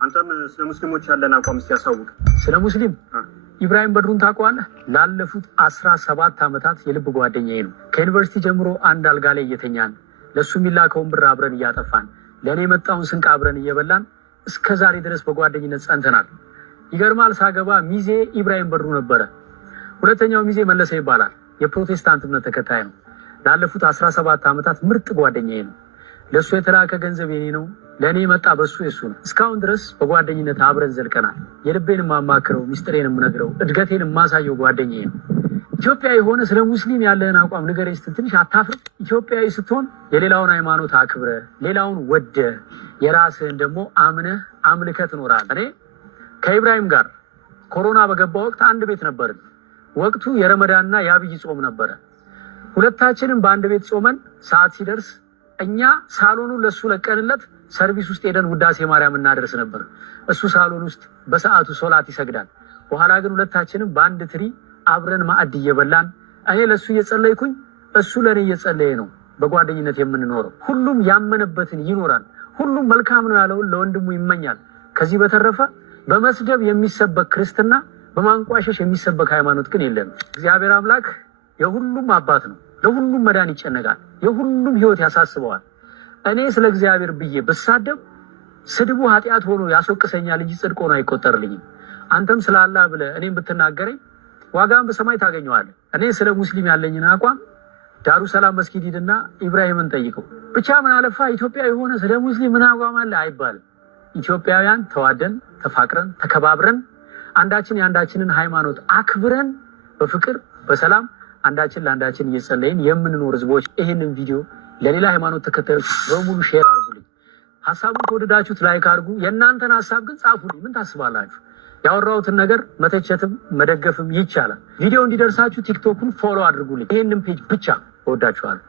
አንተም ስለ ሙስሊሞች ያለን አቋም እስኪ ያሳውቅ። ስለ ሙስሊም ኢብራሂም በድሩን ታውቀዋለህ? ላለፉት 17 ዓመታት የልብ ጓደኛዬ ነው። ከዩኒቨርሲቲ ጀምሮ አንድ አልጋ ላይ እየተኛን ለሱ የሚላከውን ብር አብረን እያጠፋን ለእኔ የመጣውን ስንቅ አብረን እየበላን እስከ ዛሬ ድረስ በጓደኝነት ጸንተናል። ይገርማል። ሳገባ ሚዜ ኢብራሂም በድሩ ነበረ። ሁለተኛው ሚዜ መለሰ ይባላል። የፕሮቴስታንት እምነት ተከታይ ነው። ላለፉት 17 ዓመታት ምርጥ ጓደኛዬ ነው። ለሱ የተላከ ገንዘብ የኔ ነው፣ ለእኔ መጣ በሱ የሱ ነው። እስካሁን ድረስ በጓደኝነት አብረን ዘልቀናል። የልቤን የማማክረው ሚስጥሬን የምነግረው እድገቴን የማሳየው ጓደኛዬ ነው። ኢትዮጵያዊ የሆነ ስለ ሙስሊም ያለህን አቋም ንገረኝ ስትል ትንሽ አታፍርም? ኢትዮጵያዊ ስትሆን የሌላውን ሃይማኖት አክብረ ሌላውን ወደ የራስህን ደግሞ አምነህ አምልከህ ትኖራለህ። እኔ ከኢብራሂም ጋር ኮሮና በገባ ወቅት አንድ ቤት ነበርን። ወቅቱ የረመዳንና የአብይ ጾም ነበረ። ሁለታችንም በአንድ ቤት ጾመን ሰዓት ሲደርስ እኛ ሳሎኑን ለሱ ለቀንለት ሰርቪስ ውስጥ ሄደን ውዳሴ ማርያም እናደርስ ነበር። እሱ ሳሎን ውስጥ በሰዓቱ ሶላት ይሰግዳል። በኋላ ግን ሁለታችንም በአንድ ትሪ አብረን ማዕድ እየበላን እኔ ለሱ እየጸለይኩኝ እሱ ለእኔ እየጸለየ ነው በጓደኝነት የምንኖረው። ሁሉም ያመነበትን ይኖራል። ሁሉም መልካም ነው ያለውን ለወንድሙ ይመኛል። ከዚህ በተረፈ በመስደብ የሚሰበክ ክርስትና፣ በማንቋሸሽ የሚሰበክ ሃይማኖት ግን የለም። እግዚአብሔር አምላክ የሁሉም አባት ነው። ለሁሉም መዳን ይጨነቃል። የሁሉም ህይወት ያሳስበዋል። እኔ ስለ እግዚአብሔር ብዬ ብሳደብ ስድቡ ኃጢአት ሆኖ ያስወቅሰኛል እንጂ ጽድቅ ሆኖ አይቆጠርልኝም። አንተም ስለ አላህ ብለህ እኔም ብትናገረኝ ዋጋን በሰማይ ታገኘዋለህ። እኔ ስለ ሙስሊም ያለኝን አቋም ዳሩ ሰላም መስጊድ ሂድና ኢብራሂምን ጠይቀው። ብቻ ምን አለፋ ኢትዮጵያ የሆነ ስለ ሙስሊም ምን አቋም አለ አይባልም። ኢትዮጵያውያን ተዋደን ተፋቅረን ተከባብረን አንዳችን የአንዳችንን ሃይማኖት አክብረን በፍቅር በሰላም አንዳችን ለአንዳችን እየጸለይን የምንኖር ህዝቦች። ይህንን ቪዲዮ ለሌላ ሃይማኖት ተከታዮች በሙሉ ሼር አድርጉልኝ። ሀሳቡን ከወደዳችሁት ላይክ አድርጉ። የእናንተን ሀሳብ ግን ጻፉልኝ። ምን ታስባላችሁ? ያወራሁትን ነገር መተቸትም መደገፍም ይቻላል። ቪዲዮ እንዲደርሳችሁ ቲክቶኩን ፎሎ አድርጉልኝ። ይህንን ፔጅ ብቻ እወዳችኋለሁ።